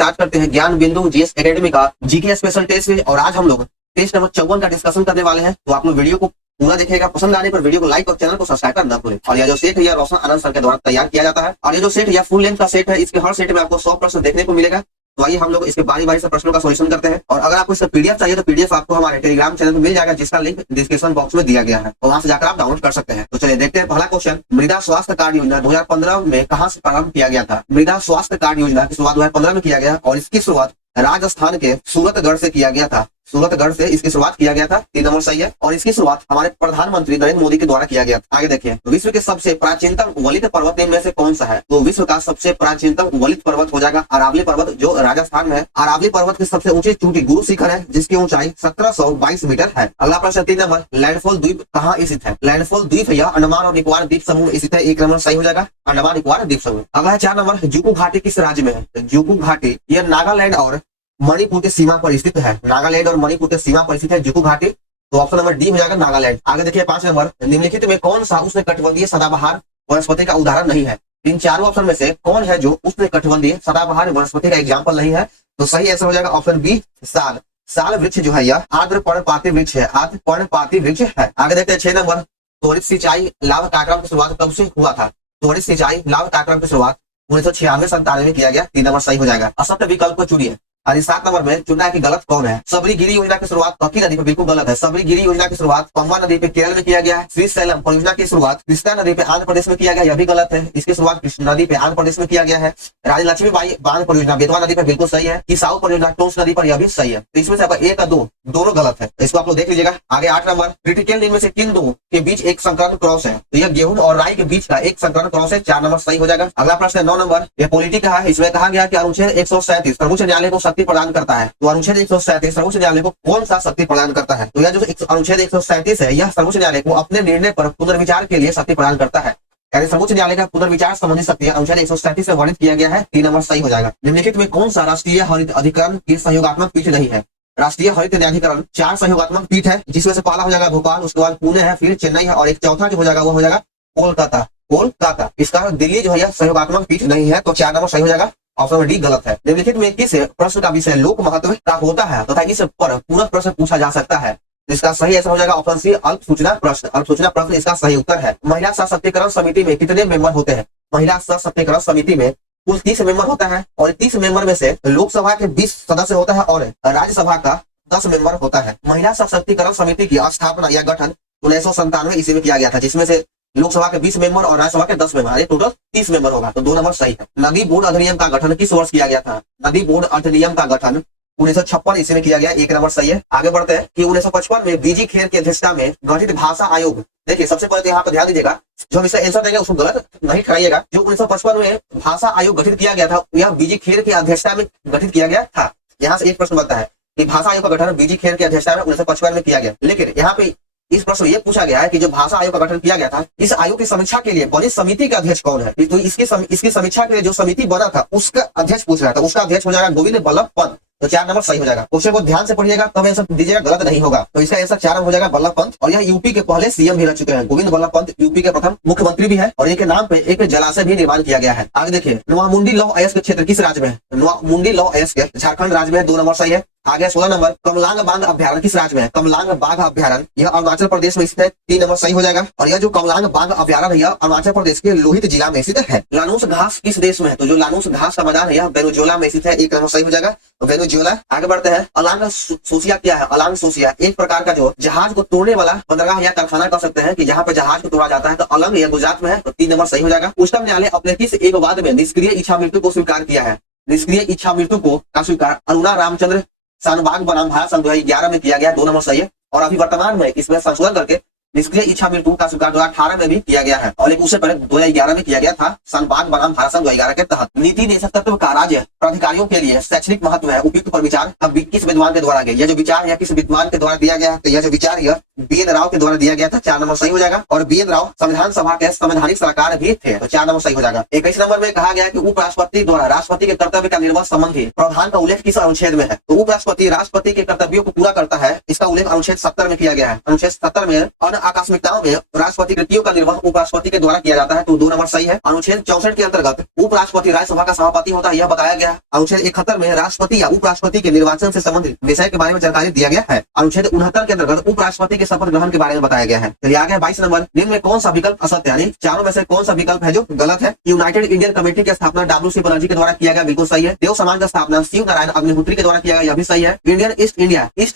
Start करते हैं ज्ञान बिंदु जीएस एकेडमी का जीके स्पेशल टेस्ट। और आज हम लोग टेस्ट नंबर 54 का डिस्कशन करने वाले हैं। तो आप लोग वीडियो को पूरा देखिएगा, पसंद आने पर वीडियो को लाइक और चैनल को सब्सक्राइब करना भूलें। और यह जो सेट है यह रोशन आनंद सर के द्वारा तैयार किया जाता है। और ये जो सेट है यह फुल लेंथ का सेट है। इसके हर सेट में आपको 100 प्रश्न देखने को मिलेगा। तो आइए हम लोग इसके बारी बारी से प्रश्नों का सॉल्यूशन करते हैं। और अगर आपको इसका पीडीएफ चाहिए तो पीडीएफ आपको हमारे टेलीग्राम चैनल पर मिल जाएगा, जिसका लिंक डिस्क्रिप्शन बॉक्स में दिया गया है। और वहां से जाकर आप डाउनलोड कर सकते हैं। तो चलिए देखते हैं पहला क्वेश्चन। मृदा स्वास्थ्य कार्ड योजना 2015 में कहां से प्रारंभ किया गया था? मृदा स्वास्थ्य कार्ड योजना की शुरुआत 2015 में किया गया और इसकी शुरुआत राजस्थान के सूरतगढ़ से किया गया था। सूरतगढ़ से इसकी शुरुआत किया गया था। 3 नंबर सही है। और इसकी शुरुआत हमारे प्रधानमंत्री नरेंद्र मोदी के द्वारा किया गया था। आगे देखिए, विश्व के सबसे प्राचीनतम वलित पर्वत इनमें से कौन सा है? तो विश्व का सबसे प्राचीनतम वलित पर्वत हो जाएगा अरावली पर्वत, जो राजस्थान में है। अरावली पर्वत की सबसे ऊंची चोटी गुरु शिखर है, जिसकी ऊंचाई 1722 मीटर है। अगला प्रश्न 3 नंबर, लैंडफॉल द्वीप कहाँ स्थित है? लैंडफॉल द्वीप है अंडमान और निकोबार द्वीप समूह स्थित है। 1 नंबर सही हो जाएगा, अंडमान निकोबार द्वीप समूह। अगला है 4 नंबर, जुकू घाटी किस राज्य में है? जुकू घाटी यह नागालैंड और मणिपुर के सीमा पर स्थित है। नागालैंड और मणिपुर के सीमा पर स्थित है जुकू घाटी। तो ऑप्शन नंबर डी हो जाएगा नागालैंड। आगे देखिए 5 नंबर, निम्नलिखित में कौन सा उष्णकटिबंधीय सदाबहार वनस्पति का उदाहरण नहीं है? इन चारों ऑप्शन में से कौन है जो उष्णकटिबंधीय सदाबहार वनस्पति का एग्जाम्पल नहीं है? तो सही आंसर हो जाएगा ऑप्शन बी, साल। साल वृक्ष जो है यह आर्द्र पर्णपाती वृक्ष है। आर्द्र पर्णपाती वृक्ष है। आगे देखते हैं 6 नंबर, त्वरित सिंचाई लाभ कार्यक्रम की शुरुआत कब से हुआ था? त्वरित सिंचाई लाभ कार्यक्रम की शुरुआत 1996-97 में किया गया। 3 नंबर सही हो जाएगा। असत्य विकल्प को चुनिए। और 7 नंबर में चुनना है कि गलत कौन है। सबरीगिरी योजना की शुरुआत ककी नदी पे बिल्कुल गलत है। सबरीगिरी योजना की शुरुआत पंबा नदी पे केरल में किया गया है। श्रीशैलम परियोजना की शुरुआत कृष्णा नदी पे आंध्र प्रदेश में किया गया, यह भी गलत है। इसकी शुरुआत कृष्णा नदी पे आंध्र प्रदेश में किया गया है। रानी लक्ष्मीबाई बांध परियोजना बेतवा नदी पे बिल्कुल सही है। किसाऊ परियोजना टोंस नदी पर, यह भी सही है। तो इसमें से आपका 1 और 2 दोनों गलत है। इसको आप लोग देख लीजिएगा। आगे 8 नंबर, क्रिटिकल इनमें से किन दो के बीच एक संक्रांत क्रॉस है? तो यह गेहूं और राई के बीच का एक संक्रांत क्रॉस है। 4 नंबर सही हो जाएगा। अगला प्रश्न है 9 नंबर, यह पॉलिटी का है। इसमें कहा गया कि अनुच्छेद 137 सर्वोच्च न्यायालय को शक्ति प्रदान करता है। तो अनुच्छेद 137 सर्वोच्च न्यायालय को कौन सा शक्ति प्रदान करता है? तो यह जो अनुच्छेद 137 है यह सर्वोच्च न्यायालय को अपने निर्णय पर पुनर्विचार के लिए शक्ति प्रदान करता है। यानी सर्वोच्च न्यायालय का पुनर्विचार संबंधी शक्ति अनुच्छेद 137 में वर्णित किया गया है। 3 नंबर सही हो जाएगा। निम्नलिखित में कौन सा राष्ट्रीय हरित अधिकरण की सहयोगात्मक पीठ नहीं है? राष्ट्रीय हरित न्यायाधिकरण 4 सहयोगात्मक पीठ है, जिसमें से पहला हो जाएगा भोपाल, उसके बाद पुणे है, फिर चेन्नई है और एक चौथा जो हो जाएगा वो हो जाएगा कोलकाता। कोलकाता इसका दिल्ली जो है यह सहयोगात्मक पीठ नहीं है। तो 4 नंबर सही हो जाएगा। ऑप्शन डी गलत है। निम्नलिखित में किस प्रश्न का विषय लोक महत्व का होता है तथा इस पर पूरक प्रश्न पूछा जा सकता है? इसका सही आंसर हो जाएगा ऑप्शन सी, अल्प सूचना प्रश्न। अल्प सूचना प्रश्न इसका सही उत्तर है। महिला सशक्तिकरण समिति में कितने मेंबर होते हैं? महिला सशक्तिकरण समिति में कुल 30 मेंबर होता है और 30 मेंबर में से लोकसभा के 20 सदस्य होता है और राज्यसभा का 10 मेंबर होता है। महिला सशक्तिकरण समिति की स्थापना या गठन 1997 ईस्वी में किया गया था, जिसमें से लोकसभा के 20 मेंबर और राज्यसभा के 10 मेंबर, टोटल 30 मेंबर होगा। तो 2 नंबर सही है। नदी बोर्ड अधिनियम का गठन किस वर्ष किया गया था? नदी बोर्ड अधिनियम का गठन 1956 ईस्वी में किया गया। 1 नंबर सही है। आगे बढ़ते हैं कि 1955 में बीजी खेर की अध्यक्षता में गठित भाषा आयोग। देखिए सबसे पहले तो यहाँ पर ध्यान दीजिएगा, जो हम इसका आंसर देंगे उसको गलत नहीं ठहराइएगा। जो 1955 में भाषा आयोग गठित किया गया था यह बीजी खेर की अध्यक्षता में गठित किया गया था। यहाँ से एक प्रश्न बनता है कि भाषा आयोग का गठन बीजी खेर की अध्यक्षता में 1955 में किया गया, लेकिन यहाँ पे इस प्रश्न ये पूछा गया है कि जो भाषा आयोग का गठन किया गया था, इस आयोग की समीक्षा के लिए बनी समिति का अध्यक्ष कौन है? तो इसकी समीक्षा के लिए जो समिति बना था उसका अध्यक्ष पूछ रहा था, उसका अध्यक्ष हो जाएगा गोविंद बल्लभ पंत। तो 4 नंबर सही हो जाएगा। क्वेश्चन को ध्यान से पढ़िएगा तब आंसर दीजिएगा, गलत नहीं होगा। तो इसका आंसर 4 हो जाएगा बल्लभ पंत। और यह यूपी के पहले सीएम भी रह चुके हैं। गोविंद बल्लभ पंत यूपी के प्रथम मुख्यमंत्री भी है और इनके नाम पे एक जलाशय भी निर्माण किया गया है। आगे देखिए, नोआमुंडी लौह अयस्क के क्षेत्र किस राज्य में है? नोआमुंडी लौह अयस्क झारखंड राज्य में। 2 नंबर सही है। आगे 16 नंबर, कमलांग बाघ अभ्यारण्य किस राज्य में है? कमलांग बाघ अभ्यारण्य यह अरुणाचल प्रदेश में स्थित है। 3 नंबर सही हो जाएगा। और यह जो कमलांग बाघ अभ्यारण्य है अरुणाचल प्रदेश के लोहित जिला में स्थित है। लानूस घास किस देश में है? तो जो लानूस घास का मैदान है यह वेनेजुएला में स्थित है। 1 नंबर सही हो जाएगा, वेनेजुएला। आगे बढ़ते हैं, अलांग सोसिया क्या है? अलांग सोसिया एक प्रकार का जो जहाज को तोड़ने वाला बंदरगाह या कारखाना कह सकते हैं कि जहाँ पे जहाज को तोड़ा जाता है। तो अलांग यह गुजरात में है। तो 3 नंबर सही हो जाएगा। उच्चतम न्यायालय अपने किस एक वाद में निष्क्रिय इच्छा मृत्यु को स्वीकार किया है? निष्क्रिय इच्छा मृत्यु को स्वीकार अरुणा रामचंद्र शानबाग बनाम भारत संघ 2011 में किया गया। 2 नंबर सही है। और अभी वर्तमान में इसमें संशोधन करके निष्क्रिय इच्छा मृत्यु का स्वीकार 2018 में भी किया गया है और एक उससे पहले 2011 में किया गया था शानबाग बनाम भारत संघ 2011 के तहत। नीति निदेशक तत्व का राज्य प्राधिकारियों के लिए शैक्षणिक महत्व है उपयुक्त पर विचार अब किस विद्वान के द्वारा गया? यह जो विचार या किस विद्वान के द्वारा दिया गया है? तो यह जो विचार यह बी एन राव के द्वारा दिया गया था, 4 नंबर सही हो जाएगा। और बी एन राव संविधान सभा के संवैधानिक सलाहकार भी थे, तो 4 नंबर सही हो जाएगा। 21 नंबर में कहा गया कि उपराष्ट्रपति द्वारा राष्ट्रपति के कर्तव्य का निर्वहन संबंधी प्रावधान का उल्लेख किस अनुच्छेद में है? तो उपराष्ट्रपति राष्ट्रपति के कर्तव्यों को पूरा करता है, इसका उल्लेख अनुच्छेद 70 में किया गया है। अनुच्छेद 70 में अन्य आकस्मिकताओं में राष्ट्रपति कृतियों का निर्वहन उपराष्ट्रपति के द्वारा किया जाता है, तो 2 नंबर सही है। अनुच्छेद 64 के अंतर्गत उपराष्ट्रपति राज्यसभा का सभापति होता है, यह बताया गया है। अनुच्छेद 71 में राष्ट्रपति या उपराष्ट्रपति के निर्वाचन से संबंधित विषय के बारे में जानकारी दिया गया है। अनुच्छेद 69 के अंतर्गत उपराष्ट्रपति के शपथ ग्रहण के बारे में बताया गया है। चलिए आगे 22 नंबर, निम्न में कौन सा विकल्प असत्य, यानी चारों में से कौन सा विकल्प है जो गलत है? यूनाइटेड इंडियन कमेटी की स्थापना डब्ल्यू.सी. बनर्जी के द्वारा किया गया, बिल्कुल सही है। देव समाज का स्थापना शिव नारायण अग्निहोत्री के द्वारा किया गया, यह भी सही है। इंडियन ईस्ट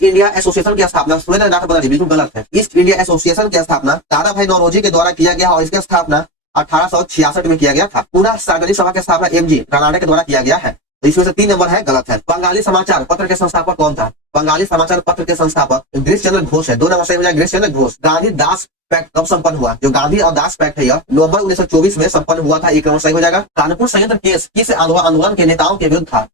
इंडिया एसोसिएशन की स्थापना सुरेंद्र नाथ बनर्जी, बिल्कुल गलत है। ईस्ट इंडिया एसोसिएशन की स्थापना दादा भाई नौरोजी के द्वारा किया गया और इसकी स्थापना 1866 में किया गया था। पुनः सार्वजनिक सभा की स्थापना एम.जी. रानडे के द्वारा किया गया है, तो इसमें से 3 नंबर है गलत है। बंगाली समाचार पत्र के संस्थापक कौन था? बंगाली समाचार पत्र के संस्थापक गिरीश चंद्र घोष है, 2 नंबर सही हो जाएगा, गिरीश चंद्र घोष। गांधी दास पैक्ट कब संपन्न हुआ? जो गांधी और दास पैक्ट है यह नवंबर 1924 में संपन्न हुआ था, 1 नंबर सही हो जाएगा। कानपुर संयंत्र केस किस आंदोलन के नेताओं के विरुद्ध था?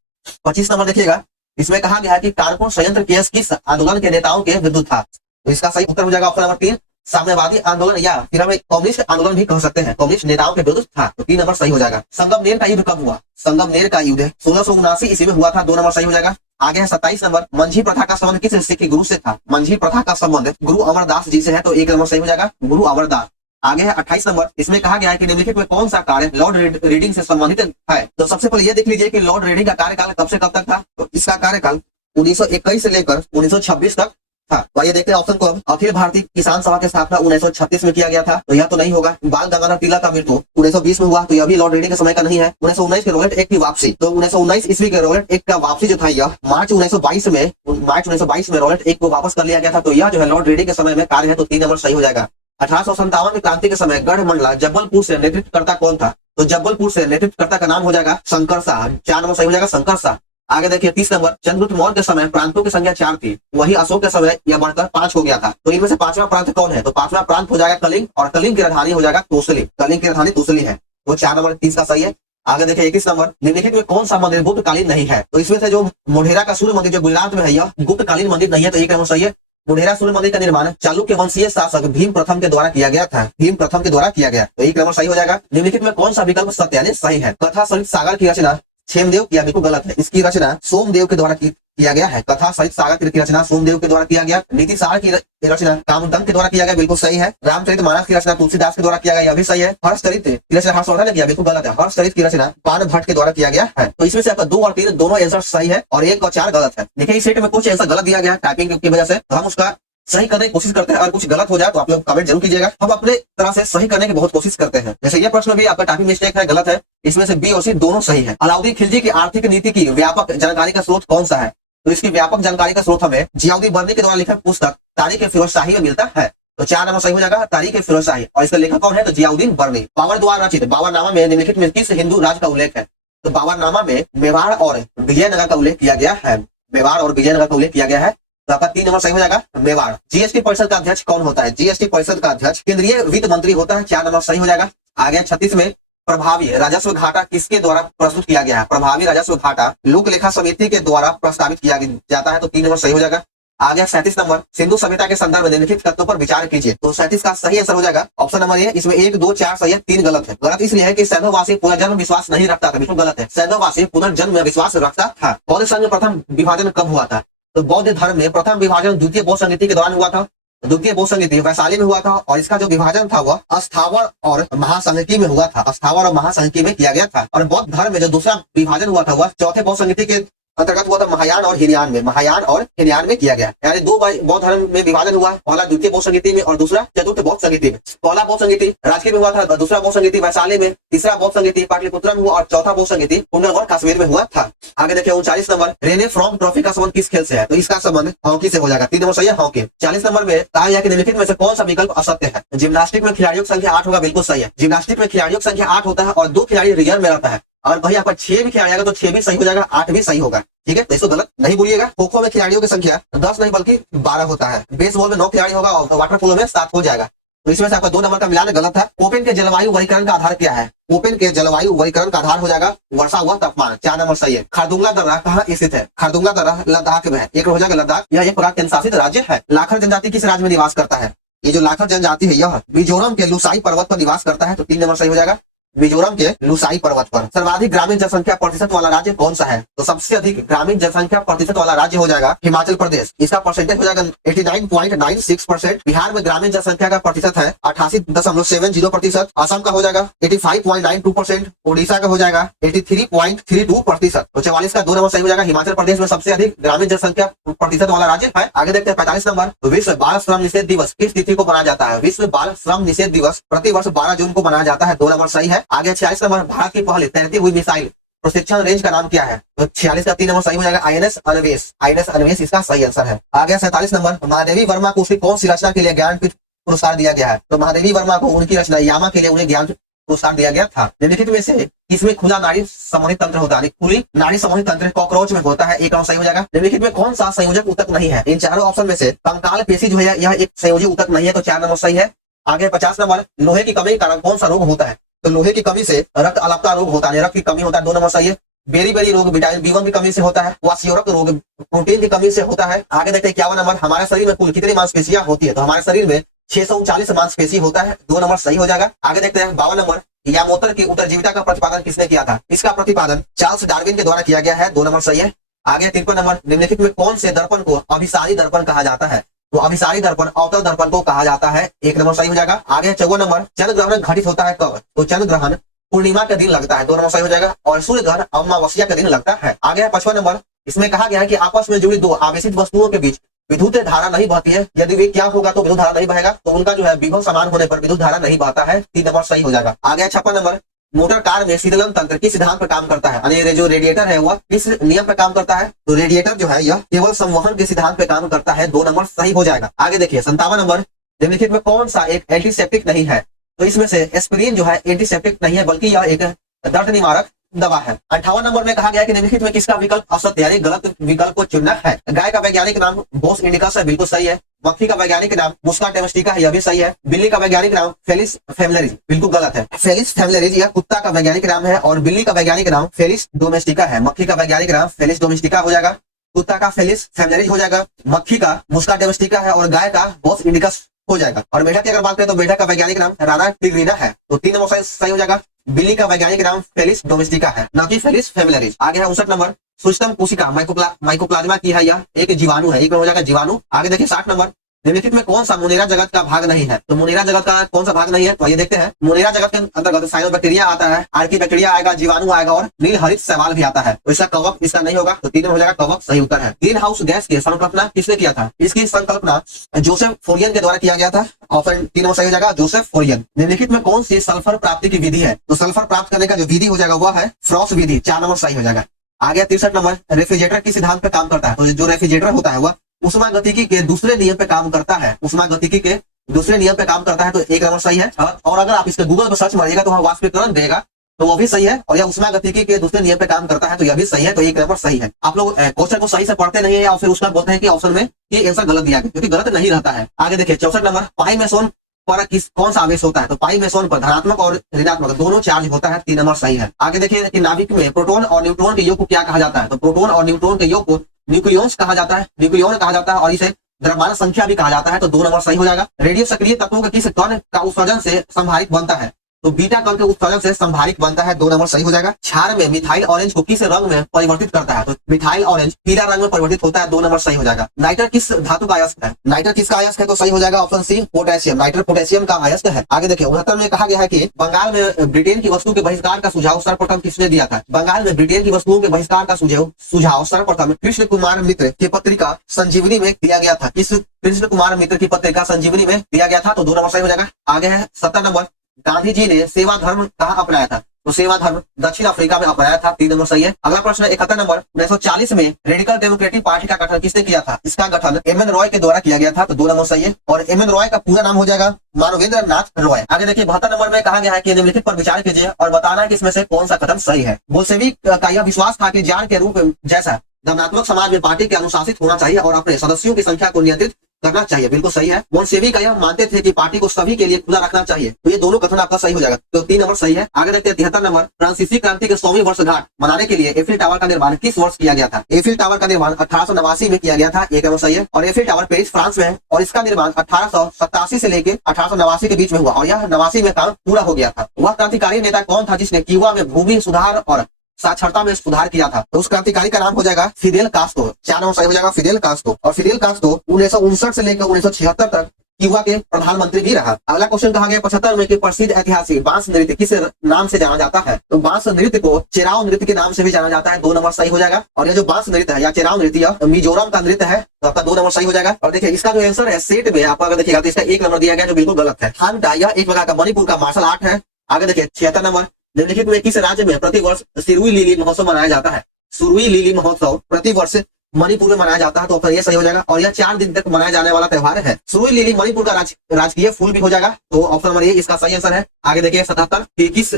25 नंबर देखिएगा, इसमें कहा गया है कि कानपुर संयंत्र केस किस आंदोलन के नेताओं के विरुद्ध था, तो इसका सही उत्तर हो जाएगा ऑप्शन नंबर 3, साम्यवादी आंदोलन या फिर हमें कम्युनिस्ट आंदोलन भी कह सकते हैं, कम्युनिस्ट नेताओं के विरुद्ध था, तो 3 नंबर सही हो जाएगा। संगमनेर का युद्ध कब हुआ? संगमनेर का युद्ध 1679 ईस्वी में हुआ था, 2 नंबर सही हो जाएगा। आगे है 27 नंबर, मंझी प्रथा का संबंध किस सिख गुरु से था? मंझी प्रथा का संबंध गुरु अमरदास जी से है, तो 1 नंबर सही हो जाएगा, गुरु अमरदास। आगे है 28 नंबर, इसमें कहा गया है कि निम्नलिखित में कौन सा कार्य लॉर्ड रीडिंग से संबंधित है? तो सबसे पहले ये देख लीजिए कि लॉर्ड रीडिंग का कार्यकाल कब से कब तक था, तो इसका कार्यकाल 1921 से लेकर 1926 तक था। तो ये देखते हैं ऑप्शन को, अखिल भारतीय किसान सभा की स्थापना 1936 में किया गया था, तो यह तो नहीं होगा। बाल गंगाधर तिलक का मृत्यु 1920 में हुआ, तो यह भी लॉर्ड रीडिंग के समय का नहीं है। 1919 के रॉलेट एक्ट की वापसी, तो 1919 ईस्वी के रॉलेट एक्ट का वापसी जो था यह मार्च 1922 में रॉलेट एक्ट को वापस कर लिया गया था, तो यह जो है लॉर्ड रीडिंग के समय में कार्य है, तो 3 नंबर सही हो जाएगा। 1857 में क्रांति के समय गढ़ मंडला जबलपुर से नेतृत्वकर्ता कौन था? तो जबलपुर से नेतृत्वकर्ता का नाम हो जाएगा शंकर शाह, 4 नंबर सही हो जाएगा, शंकर शाह। आगे देखिए 30 नंबर, चंद्रगुप्त मौर्य के समय प्रांतों की संख्या 4 थी, वही अशोक के समय यह बढ़कर 5 हो गया था, तो इनमें से 5वां प्रांत कौन है? तो 5वां प्रांत हो जाएगा कलिंग, और कलिंग की राजधानी हो जाएगा तोसली, कलिंग की राजधानी तोसली है, तो 4 नंबर 30 का सही है। आगे देखिए 21 नंबर, निम्नलिखित में कौन सा मंदिर गुप्त कालीन नहीं है? तो इसमें से जो मोढेरा का सूर्य मंदिर जो गुजरात में है यह गुप्त कालीन मंदिर नहीं है, तो 1 नंबर सही है। मोढेरा सूर्य मंदिर का निर्माण चालुक्य वंशीय शासक भीम प्रथम के द्वारा किया गया था, भीम प्रथम के द्वारा किया गया, तो 1 नंबर सही हो जाएगा। निम्नलिखित में कौन सा विकल्प सत्य यानी सही है? कथा सरित सागर की रचना क्षेमदेव किया, बिल्कुल गलत है, इसकी रचना सोमदेव के द्वारा किया गया है। कथा सरित सागर की रचना सोमदेव के द्वारा किया गया। नीति सार की रचना कामदंत के द्वारा किया गया, बिल्कुल सही है। रामचरितमानस की रचना तुलसीदास के द्वारा किया गया, यह भी सही है। हर्षचरित की रचना हर्षवर्धन ने किया, बिल्कुल गलत है, हर्षचरित की रचना पान भट्ट के द्वारा किया गया है। तो इसमें से आपका 2 और 3 दोनों आंसर सही है और 1 और 4 गलत है। देखिए इस सेट में कुछ आंसर गलत दिया गया है टाइपिंग की वजह से, तो हम उसका सही करने की कोशिश करते हैं, और कुछ गलत हो जाए तो आप लोग कमेंट जरूर कीजिएगा। हम अपने तरह से सही करने की बहुत कोशिश करते हैं। जैसे ये प्रश्न भी आपका टाइपिंग मिस्टेक है, गलत है, इसमें से बी और सी दोनों सही है। अलाउद्दीन खिलजी की आर्थिक नीति की व्यापक जानकारी का स्रोत कौन सा है? तो इसकी व्यापक जानकारी का स्रोत हमें जियाउद्दीन बर्नी के द्वारा लिखित पुस्तक तारीख फिरोजशाही में मिलता है, तो 4 नंबर सही हो जाएगा, तारीख फिरोजशाही, और इसका लेखक कौन है? तो जियाउद्दीन बर्नी। बाबर द्वारा रचित बाबरनामा में निम्नलिखित में किस हिंदू राज का उल्लेख है? तो बाबरनामा में मेवाड़ और विजयनगर का उल्लेख किया गया है, मेवाड़ और विजयनगर का उल्लेख किया गया है, तो आपका 3 नंबर सही हो जाएगा, मेवाड़। जीएसटी परिषद का अध्यक्ष कौन होता है? जीएसटी परिषद का अध्यक्ष केंद्रीय वित्त मंत्री होता है, 4 नंबर सही हो जाएगा। आगे 36 में प्रभावी राजस्व घाटा किसके द्वारा प्रस्तुत किया गया है? प्रभावी राजस्व घाटा लोक लेखा समिति के द्वारा प्रस्तावित किया जाता है, तो 3 नंबर सही हो जाएगा। आगे 37 नंबर, सिंधु सभ्यता के संदर्भ में निम्नलिखित तत्वों पर विचार कीजिए, तो 37 का सही आंसर हो जाएगा ऑप्शन नंबर ए। इसमें 1, 2, 4 सही है, 3 गलत है। गलत इसलिए है कि सैंधववासी पुनर्जन्म विश्वास नहीं रखता था, बिल्कुल गलत है, सैंधववासी पुनर्जन्म में विश्वास रखता था। बौद्ध संघ में प्रथम विभाजन कब हुआ था? तो बौद्ध धर्म में प्रथम विभाजन द्वितीय बौद्ध संगति के दौरान हुआ था, द्वितीय बौद्ध संगति वैशाली में हुआ था, और इसका जो विभाजन था वह अस्थावर और महासंघकी में हुआ था, अस्थावर और महासंघकी में किया गया था। और बौद्ध धर्म में जो दूसरा विभाजन हुआ था वह चौथे बौद्ध संगति के अंतर्गत हुआ था, महायान और हीनयान में, महायान और हीनयान में किया गया। यानी 2 बौद्ध धर्म में विभाजन हुआ, पहला द्वितीय बौद्ध संगति में और दूसरा चतुर्थ बौद्ध संगति में। पहला बौद्ध संगति राजकीय में हुआ था, दूसरा बौद्ध संगति वैशाली में, तीसरा बौद्ध संगति पाटलिपुत्र में हुआ, और चौथा बौद्ध संगति पुंडरगढ़ कश्मीर में हुआ था। आगे देखिए 39 नंबर, रेने फ्रॉम ट्रॉफी का संबंध किस खेल से है? तो इसका संबंध हॉकी से हो जाएगा, 3 नंबर सही है, हॉकी। 40 नंबर में कहा गया कि निम्नलिखित में से कौन सा विकल्प असत्य है? जिम्नास्टिक में खिलाड़ियों की संख्या 8 होगा, बिल्कुल सही है। जिम्नास्टिक में खिलाड़ियों की संख्या 8 होता है और 2 खिलाड़ी रिजर्व में रहता है, और भाई आपका 6 भी खिलाड़ी आएगा तो 6 भी सही हो जाएगा, 8 भी सही होगा, ठीक है, तो इसको गलत नहीं बोलिएगा। खो खो में खिलाड़ियों की संख्या 10 नहीं बल्कि 12 होता है। बेसबॉल में 9 खिलाड़ी होगा और वाटर पोलो में 7 हो जाएगा। तो इसमें से आपका 2 नंबर का मिलान गलत था। कोपेन के जलवायु वर्गीकरण का आधार क्या है? कोपेन के जलवायु वर्गीकरण का आधार हो जाएगा वर्षा हुआ तापमान। 4 नंबर सही है। खारदुंगा दर्रा कहाँ स्थित है? खारदुंगा दर्रा लद्दाख में है। एक हो जाएगा लद्दाख। यह एक प्रकार केंद्र शासित राज्य है। लाखर जनजाति किस राज्य में निवास करता है? ये जो लाखर जनजाति है यह मिजोरम के लुसाई पर्वत पर निवास करता है। तो 3 नंबर सही हो जाएगा। मिजोरम के लुसाई पर्वत पर। सर्वाधिक ग्रामीण जनसंख्या प्रतिशत वाला राज्य कौन सा है? तो सबसे अधिक ग्रामीण जनसंख्या प्रतिशत वाला राज्य हो जाएगा हिमाचल प्रदेश। इसका परसेंटेज हो जाएगा 89.96%। बिहार में ग्रामीण जनसंख्या का प्रतिशत है 88.70%। असम का हो जाएगा 85.92%। उड़ीसा का हो जाएगा 83.32%। तो 44 का 2 नंबर सही हो जाएगा। हिमाचल प्रदेश में सबसे अधिक ग्रामीण जनसंख्या प्रतिशत वाला राज्य है। आगे देखते हैं 45 नंबर। विश्व बाल श्रम निषेध दिवस किस तिथि को मनाया जाता है? विश्व बाल श्रम निषेध दिवस प्रतिवर्ष 12 जून को मनाया जाता है। 2 नंबर सही है। आगे 46 नंबर। भारत की पहली तैरती हुई मिसाइल प्रशिक्षण रेंज का नाम क्या है? तो 46 का 3 नंबर सही हो जाएगा। आईएनएस अनवेश। आईएनएस अनवेश इसका सही आंसर है। आगे 47 नंबर। महादेवी वर्मा को उसकी कौन सी रचना के लिए ज्ञानपीठ पुरस्कार दिया गया है? तो महादेवी वर्मा को उनकी रचना यामा के लिए उन्हें ज्ञान पुरस्कार दिया गया था। निम्नलिखित में से इसमें खुला नाड़ी संवहनी तंत्र होता है? खुली नाड़ी संवहनी तंत्र कॉकरोच में होता है। एक नंबर सही हो जाएगा। निम्नलिखित में कौन सा संयोजक ऊतक नहीं है? इन चारों ऑप्शन में से कंकाल पेशी जो है यह एक संयोजी ऊतक नहीं है। तो 4 नंबर सही है। आगे 50 नंबर। लोहे की कमी के कारण कौन सा रोग होता है? तो लोहे की कमी से रक्त अल्पता रोग होता है। रक्त की कमी होता है। 2 नंबर सही है। बेरी रोग विटामिन B1 की कमी से होता है। वासियोरक्त रोग प्रोटीन की कमी से होता है। आगे देखते हैं 51 नंबर। हमारे शरीर में कुल कितनी मांसपेशियां होती है? तो हमारे शरीर में 639 मांसपेशी होता है। 2 नंबर सही हो जाएगा। आगे देखते हैं 52 नंबर। यामोतर की उत्तरजीविता का प्रतिपादन किसने किया था? इसका प्रतिपादन चार्ल्स डार्विन के द्वारा किया गया है। 2 नंबर सही है। आगे 53 नंबर। निम्नलिखित में कौन से दर्पण को अभिसारी दर्पण कहा जाता है? तो अभिसारी दर्पण अवतल दर्पण को कहा जाता है। 1 नंबर सही हो जाएगा। आगे 54 नंबर। चंद्र ग्रहण घटित होता है कब? तो चंद्र ग्रहण पूर्णिमा के दिन लगता है। 2 नंबर सही हो जाएगा। और सूर्य ग्रहण अमावस्या के दिन लगता है। आगे 55 नंबर। इसमें कहा गया है कि आपस में जुड़ी 2 आवेशित वस्तुओं के बीच विद्युत धारा नहीं बहती है। यदि वे क्या होगा तो विद्युत धारा नहीं बहेगा। तो उनका जो है विभव समान होने पर विद्युत धारा नहीं बहता है। 3 नंबर सही हो जाएगा। आगे 56 नंबर। मोटर कार में शीतलन तंत्र किस सिद्धांत पर काम करता है? यानी जो रेडिएटर है वह किस नियम पर काम करता है? तो रेडिएटर जो है यह केवल संवहन के सिद्धांत पर काम करता है। 2 नंबर सही हो जाएगा। आगे देखिए 57 नंबर। निम्नलिखित में कौन सा एक एंटीसेप्टिक नहीं है? तो इसमें से एस्पिरिन जो है एंटीसेप्टिक नहीं है बल्कि यह एक दर्द निवारक दवा है। 58 नंबर में कहा गया कि निम्नलिखित में किसका विकल्प असत्य यानी गलत विकल्प को चुनना है? गाय का वैज्ञानिक नाम बोस इंडिकस है। बिल्कुल सही है। मक्खी का वैज्ञानिक नाम मुस्का डोमेस्टिका है। यह भी सही है। बिल्ली का वैज्ञानिक नाम फेलिस फेमलरिज। बिल्कुल गलत है। फेलिस फेमलरिज यह कुत्ता का वैज्ञानिक नाम है और बिल्ली का वैज्ञानिक नाम फेलिस डोमेस्टिका है। मक्खी का वैज्ञानिक नाम फेलिस डोमेस्टिका हो जाएगा। कुत्ता का फेलिस फेमलरिज हो जाएगा। मक्खी का मुस्का डोमेस्टिका है और गाय का बोस इंडिकस हो जाएगा। और मेढक की अगर बात करें तो मेढक का वैज्ञानिक नाम राना टिग्रिना है। तो 3 नंबर सही हो जाएगा। बिल्ली का वैज्ञानिक नाम फेलिस डोमेस्टिका है न कि फेलिस फेमलरिज। आगे है 59 नंबर। सूक्ष्म कोशिका माइकोप्लाज्मा की है। यह एक जीवाणु है। एक हो जाएगा जीवाणु। आगे देखिए 60 नंबर। निम्नलिखित में कौन सा मोनेरा जगत का भाग नहीं है? तो मोनेरा जगत का कौन सा भाग नहीं है? तो ये देखते हैं। मोनेरा जगत के अंतर्गत साइनोबैक्टीरिया आता है, आर्कीबैक्टीरिया आएगा, जीवाणु आएगा और नीलहरित शैवाल भी आता है। तो इसका कवक इसका नहीं होगा। तो 3 में हो जाएगा कवक सही उत्तर है। ग्रीन हाउस गैस की संकल्पना किसने किया था? इसकी संकल्पना जोसेफ फोरियन के द्वारा किया गया था। ऑप्शन 3 में सही हो जाएगा जोसेफ फोरियन। निम्नलिखित में कौन सी सल्फर प्राप्ति की विधि है? तो सल्फर प्राप्त करने का जो विधि हो जाएगा वह है फ्रॉस्ट विधि। 4 नंबर सही हो जाएगा। आगे 63 नंबर। रेफ्रिजरेटर किस सिद्धांत पर काम करता है? तो जो रेफ्रिजरेटर होता है वह उष्मागतिकी के दूसरे नियम पे काम करता है। उष्मागतिकी के दूसरे नियम पे काम करता है। तो 1 नंबर सही है। और अगर आप इसके गूगल पर सर्च मारिएगा तो वहां वाष्पीकरण देगा तो वो भी सही है। और यह उष्मागतिकी के दूसरे नियम पे काम करता है तो यह भी सही है। तो 1 नंबर सही है। आप लोग क्वेश्चन को सही से पढ़ते नहीं है या फिर उसका बोलते हैं कि ऑप्शन में ये आंसर गलत दिया गया, क्योंकि गलत नहीं रहता है। आगे देखिए 64 नंबर। पाई में सोन पर कौन सा आवेश होता है? तो पाई में सोन पर धनात्मक और ऋणात्मक दोनों चार्ज होता है। 3 नंबर सही है। आगे देखिए कि नाभिक में प्रोटॉन और न्यूट्रॉन के योग को क्या कहा जाता है? तो प्रोटॉन और न्यूट्रॉन के योग को न्यूक्लियॉन्स कहा जाता है। न्यूक्लियॉन कहा जाता है और इसे द्रव्यमान संख्या भी कहा जाता है। तो 2 नंबर सही हो जाएगा। रेडियो सक्रिय तत्वों के किस कण का उत्सर्जन से संभारित बनता है? तो बीटा कण के उत्सर्जन से संभारित बनता है। 2 नंबर सही हो जाएगा। क्षार में मिथाइल ऑरेंज को किस रंग में परिवर्तित करता है? तो मिथाइल ऑरेंज पीला रंग में परिवर्तित होता है। 2 नंबर सही हो जाएगा। नाइट्रस किस धातु का अयस्क है? नाइट्रस किसका अयस्क है? तो सही हो जाएगा option C potassium. Nitrous potassium का अयस्क है। आगे देखिए 69 में कहा गया है कि बंगाल में ब्रिटेन की वस्तु के बहिष्कार का सुझाव सर्वप्रथम किसने दिया था? बंगाल में ब्रिटेन की वस्तुओं के बहिष्कार का सुझाव सर्वप्रथम कृष्ण कुमार मित्र की पत्रिका संजीवनी में दिया गया था। किस कृष्ण कुमार मित्र की पत्रिका संजीवनी में दिया गया था। तो 2 नंबर सही हो जाएगा। आगे है 70 नंबर। गांधी जी ने सेवा धर्म कहाँ अपनाया था? तो सेवा धर्म दक्षिण अफ्रीका में अपनाया था। 3 नंबर सही है। अगला प्रश्न 71 नंबर। 1940 में रेडिकल डेमोक्रेटिक पार्टी का गठन किसने किया था? इसका गठन एम एन रॉय के द्वारा किया गया था। तो 2 नंबर सही है। और एम एन रॉय का पूरा नाम हो जाएगा मानवेंद्र नाथ रॉय। आगे देखिए 72 नंबर में कहा गया है कि निम्नलिखित पर विचार कीजिए और बताना है कि इसमें से कौन सा कथन सही है। बोल्शेविक का यह विश्वास था कि जार के रूप जैसा दमनात्मक समाज में पार्टी के अनुशासित होना चाहिए और अपने सदस्यों की संख्या को नियंत्रित करना चाहिए। बिल्कुल सही है। बोल्शेविक यह मानते थे कि पार्टी को सभी के लिए खुला रखना चाहिए। तो ये दोनों कथन आपका सही हो जाएगा। तो 3 नंबर सही है। आगे देखते हैं 73 नंबर, फ्रांसीसी क्रांति के 100वीं वर्षगांठ मनाने के लिए एफिल टावर का निर्माण किस वर्ष किया गया था? एफिल टावर का निर्माण 1889 में किया गया था। एक नंबर सही है। और एफिल टावर पेरिस फ्रांस में है और इसका निर्माण 1887 से लेकर 1889 के बीच में हुआ और यह 89 में काम पूरा हो गया था। वह क्रांतिकारी नेता कौन था जिसने क्यूबा में भूमि सुधार और साक्षरता में सुधार किया था? तो उस क्रांतिकारी का नाम हो जाएगा फिदेल कास्ट्रो। 4 नंबर सही हो जाएगा, फिदेल कास्ट्रो। और फिदेल कास्ट्रो 1959 से लेकर 1976 तक क्यूबा के प्रधानमंत्री भी रहा। अगला क्वेश्चन कहा गया 75 में कि प्रसिद्ध ऐतिहासिक बांस नृत्य किस नाम से जाना जाता है? तो बांस नृत्य को चेराव नृत्य के नाम से भी जाना जाता है। 2 नंबर सही हो जाएगा। और ये जो बांस नृत्य है या चेराव नृत्य मिजोरम का नृत्य है, तो आपका 2 नंबर सही हो जाएगा। और देखिए इसका जो आंसर है सेट में आपको अगर देखिएगा तो इसका 1 नंबर दिया गया जो बिल्कुल गलत है। हानडा यह एक प्रकार का मणिपुर का मार्शल आर्ट है। आगे देखिए 76 नंबर, निम्नलिखित में किस राज्य में प्रतिवर्ष सिरुई लिली महोत्सव मनाया जाता है? सुरुई लिली महोत्सव प्रतिवर्ष मणिपुर में मनाया जाता है। तो ऑप्शन ये सही हो जाएगा। और यह 4 दिन तक मनाया जाने वाला त्योहार है। सुरुई लिली मणिपुर का राजकीय फूल भी हो जाएगा। तो ऑप्शन नंबर ये इसका सही आंसर है। आगे देखिए 77 कि किस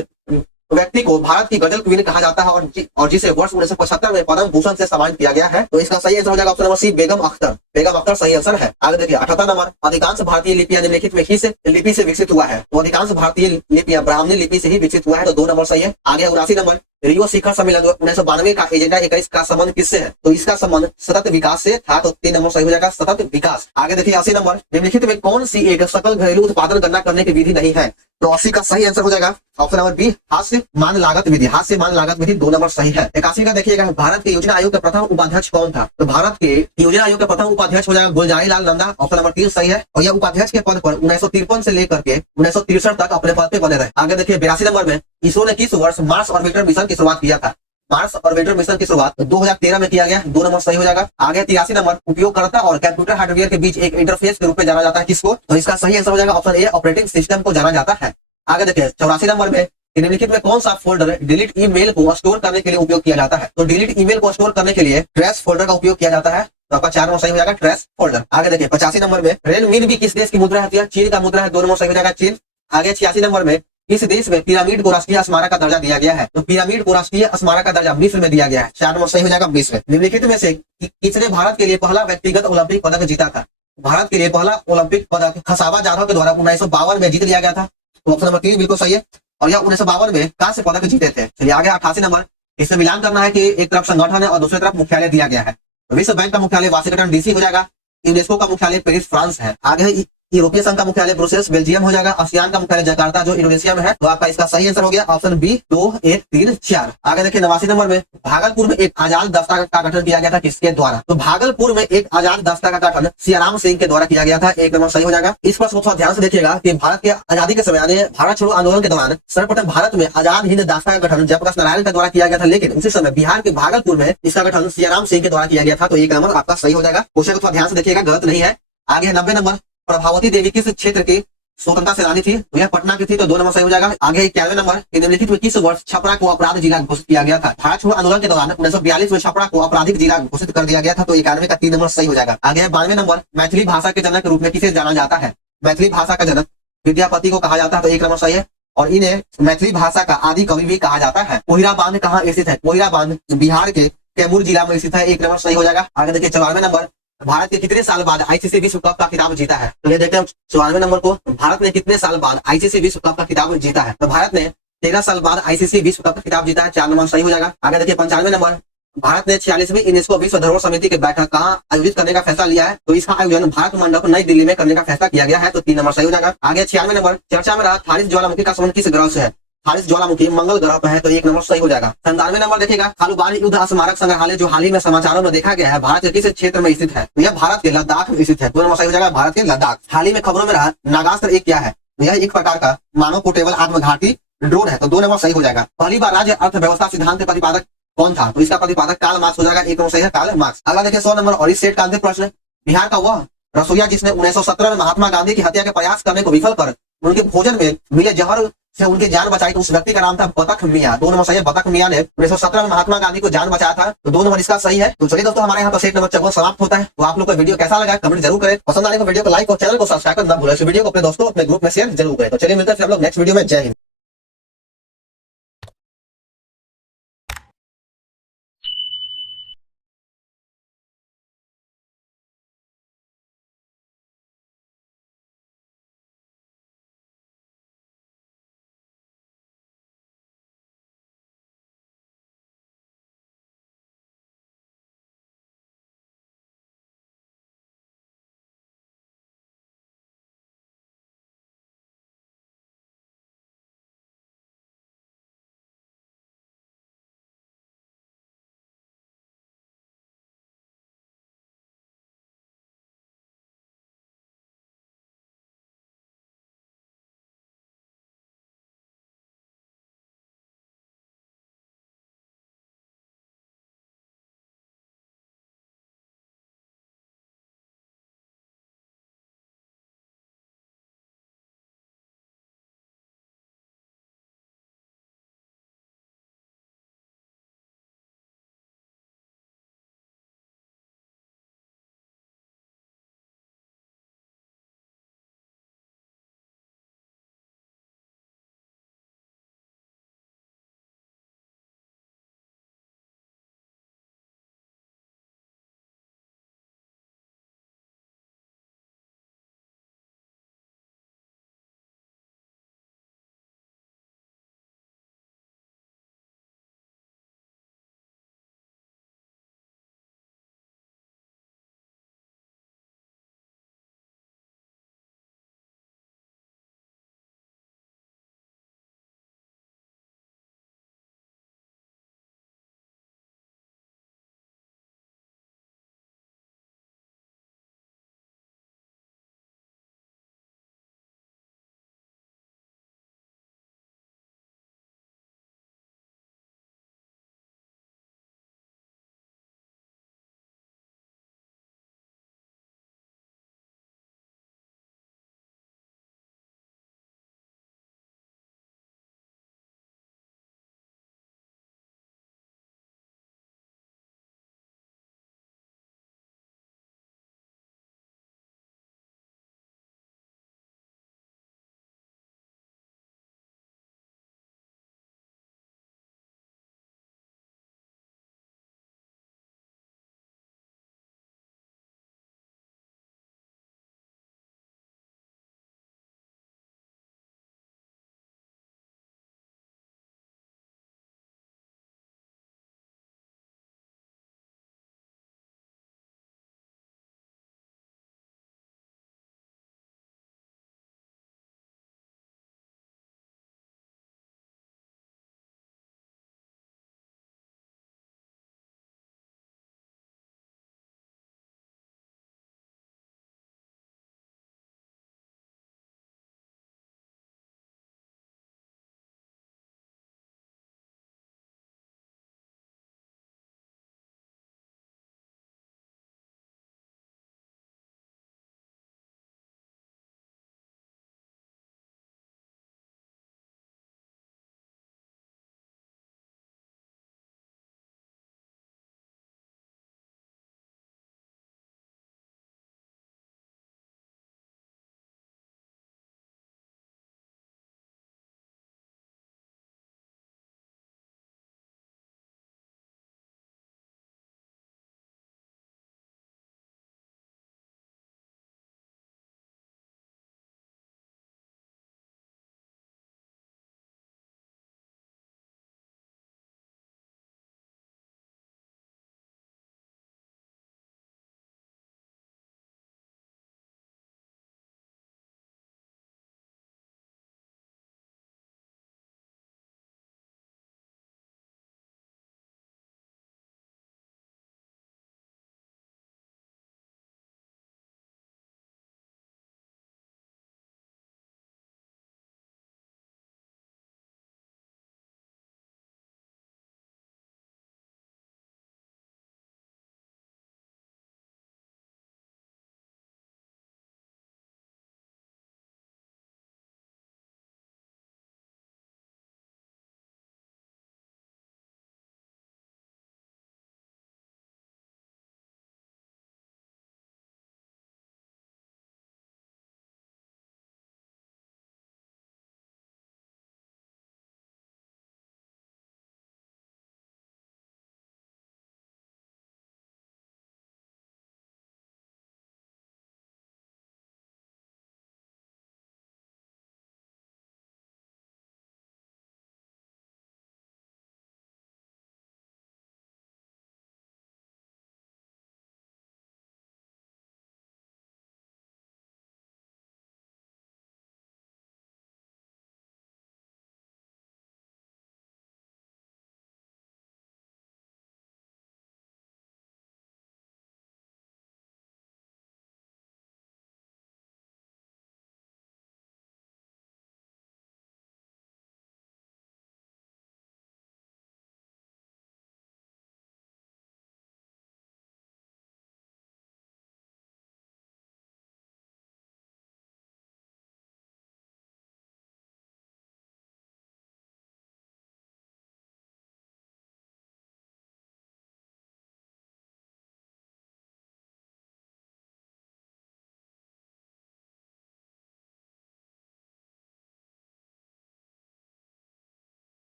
व्यक्ति को भारत की गजल क्वीन कहा जाता है और जिसे वर्ष 1975 में पद्म भूषण से सम्मानित किया गया है? तो इसका सही आंसर हो जाएगा ऑप्शन नंबर सी, बेगम अख्तर। बेगम अख्तर सही आंसर है। आगे देखिए 78 नंबर, अधिकांश भारतीय लिपियां निम्नलिखित में किस लिपि से विकसित हुआ है? तो अधिकांश भारतीय लिपियां ब्राह्मणी लिपि से ही विकसित हुआ है। तो 2 नंबर सही है। आगे 79 नंबर, रियो शिखर सम्मेलन 1992 का एजेंडा 21 का संबंध किससे है? तो इसका संबंध सतत विकास से था। तो 3 नंबर सही हो जाएगा, सतत विकास। आगे देखिए 80 नंबर, निम्नलिखित में कौन सी एक सकल घरेलू उत्पादन गणना करने की विधि नहीं है? तो 80 का सही आंसर हो जाएगा ऑप्शन नंबर बी, हाथ से मान लागत विधि। हाथ से मान लागत विधि 2 नंबर सही है। 81 का देखिएगा, भारत के योजना आयोग के प्रथम उपाध्यक्ष कौन था? तो भारत के योजना आयोग के प्रथम उपाध्यक्ष हो जाएगा गुलजारी लाल नंदा। ऑप्शन नंबर 3 सही है। और यह उपाध्यक्ष के पद पर 1953 से लेकर के 1963 तक अपने पद पे बने रहे। आगे देखिए 82 नंबर में, इसरो ने किस वर्ष मार्स ऑर्बिटर मिशन की शुरुआत किया था? मार्स ऑर्बिटर मिशन की शुरुआत 2013 में किया गया। 2 नंबर सही हो जाएगा। आगे 83 नंबर, उपयोगकर्ता और कंप्यूटर हार्डवेयर के बीच एक इंटरफेस के रूप में जाना जाता है किसको? तो इसका सही आंसर हो जाएगा ऑप्शन ए, ऑपरेटिंग सिस्टम को जाना जाता है। आगे देखिए 84 नंबर में, निम्नलिखित में कौन सा फोल्डर डिलीट ईमेल को स्टोर करने के लिए उपयोग किया जाता है? तो डिलीट ईमेल को स्टोर करने के लिए ट्रैश फोल्डर का उपयोग किया जाता है। तो आपका 4 नंबर सही हो जाएगा, ट्रैश फोल्डर। आगे देखिए 85 नंबर में, रेनमिन भी किस देश की मुद्रा होती है? चीन का मुद्रा है। 2 नंबर सही हो जाएगा, चीन। आगे 86 नंबर में, इस देश में पिरामिड को राष्ट्रीय स्मारक का दर्जा दिया गया है? तो पिरामिड को राष्ट्रीय स्मारक का दर्जा मिस्र में दिया गया है। 4 नंबर सही हो जाएगा, मिस्र। निम्नलिखित में से किसने भारत के लिए पहला व्यक्तिगत ओलंपिक पदक जीता था? भारत के लिए पहला ओलंपिक पदक खसाबा जाधव के द्वारा 1952 में जीत लिया गया था। तो ऑप्शन नंबर 3 बिल्कुल सही है। और यह 1952 में कांस्य पदक जीते थे। चलिए आगे 88 नंबर, इसमें मिलान करना है कि एक तरफ संगठन है और दूसरी तरफ मुख्यालय दिया गया है। विश्व बैंक का मुख्यालय वाशिंगटन डीसी हो जाएगा। यूनेस्को का मुख्यालय पेरिस फ्रांस है। आगे यूरोपीय संघ का मुख्यालय ब्रुसेल्स बेल्जियम हो जाएगा। आसियान का मुख्यालय जकार्ता जो इंडोनेशिया में है। तो आपका इसका सही आंसर हो गया ऑप्शन बी, 2, 1, 3, 4। आगे देखिए 89 नंबर में, भागलपुर में एक आजाद दस्ता का गठन किया गया था किसके द्वारा? तो भागलपुर में एक आजाद दस्ता का गठन सियाराम सिंह के द्वारा किया गया था। 1 नंबर सही हो जाएगा। इस प्रश्न को थोड़ा ध्यान से देखिएगा कि भारत के आजादी के समय यानी भारत छोड़ो आंदोलन के दौरान सर्वप्रथम भारत में आजाद हिंद दस्ता का गठन जयप्रकाश नारायण के द्वारा किया गया था, लेकिन उसी समय बिहार के भागलपुर में इसका गठन सियाराम सिंह के द्वारा किया गया था। तो 1 नंबर आपका सही हो जाएगा। क्वेश्चन को थोड़ा ध्यान से देखिएगा, गलत नहीं है। आगे 90 नंबर, प्रभावती देवी किस क्षेत्र की स्वतंत्रता सेनानी थी? तो यह पटना की थी। तो 2 नंबर सही हो जाएगा। आगे 91 नंबर, निम्नलिखित में किस वर्ष छपरा को अपराध जिला घोषित किया गया था? भारत छोड़ो आंदोलन के दौरान 1942 में छपरा को आपराधिक जिला घोषित कर दिया गया था। तो 91 का 3 नंबर सही हो जाएगा। आगे 92 नंबर, मैथिली भाषा के जनक के रूप में किसे जाना जाता है? मैथिली भाषा का जनक विद्यापति को कहा जाता है। तो 1 नंबर सही है। और इन्हें मैथिली भाषा का आदि कवि भी कहा जाता है। कोहिरा बांध कहाँ स्थित है? कोहिरा बांध बिहार के कैमूर जिला में स्थित है। 1 नंबर सही हो जाएगा। आगे देखिए 94 नंबर, भारत के कितने साल बाद आईसीसी विश्व कप का खिताब जीता है? तो ये देखते हैं 94 नंबर को, भारत ने कितने साल बाद आईसीसी विश्व कप का खिताब जीता है? तो भारत ने 13 साल बाद आईसीसी विश्व कप का खिताब जीता है। 4 नंबर सही हो जाएगा। आगे देखिए 95 नंबर, भारत ने 46वीं यूनेस्को विश्व धरोहर समिति की बैठक कहाँ आयोजित करने का फैसला लिया है? तो इसका आयोजन भारत मंडप नई दिल्ली में करने का फैसला किया गया है। तो 3 नंबर सही हो जाएगा। आगे 96 नंबर, चर्चा में रहा थारिस ज्वालामुखी का संबंध किस ग्रह से है? थारिस ज्वालामुखी मंगल ग्रह पर है। तो 1 नंबर सही हो जाएगा। 97 नंबर देखिएगा, खालूबान युद्ध स्मारक संग्रहालय जो हाल ही में समाचारों में देखा गया है भारत के किस क्षेत्र में स्थित है? तो यह भारत के लद्दाख में स्थित है। 2 नंबर सही हो जाएगा, भारत के लद्दाख। हाल ही में खबरों में रहा नागास्त्र एक क्या है? तो यह एक प्रकार का मानव पोर्टेबल आत्मघाती ड्रोन है। तो 2 नंबर सही हो जाएगा। पहली बार राज्य अर्थव्यवस्था सिद्धांत के प्रतिपादक कौन था? तो इसका प्रतिपादक कार्ल मार्क्स हो जाएगा। 1 नंबर सही है, कार्ल मार्क्स। अगला देखिए 100 नंबर, और इस सेट का अंतिम प्रश्न, बिहार का वह रसोईया जिसने 1917 में महात्मा गांधी की हत्या के प्रयास करने को विफल कर उनके भोजन में मिले जहर से उनकी जान बचाई, तो उस व्यक्ति का नाम था बतख मियां। 2 नंबर सही है, बतख मियां ने 1917 में महात्मा गांधी को जान बचाया था। तो 2 नंबर इसका सही है। तो चलिए दोस्तों, हमारे यहाँ पर सेट नंबर 54 समाप्त होता है। तो आप लोग को वीडियो कैसा लगा कमेंट जरूर करें। पसंद आने को वीडियो को लाइक और चैनल को सब्सक्राइब करना ना भूलें। इस वीडियो को अपने दोस्तों अपने ग्रुप में शेयर जरूर करें। तो चलिए मिलते हैं फिर हम लोग नेक्स्ट वीडियो में। जय हिंद।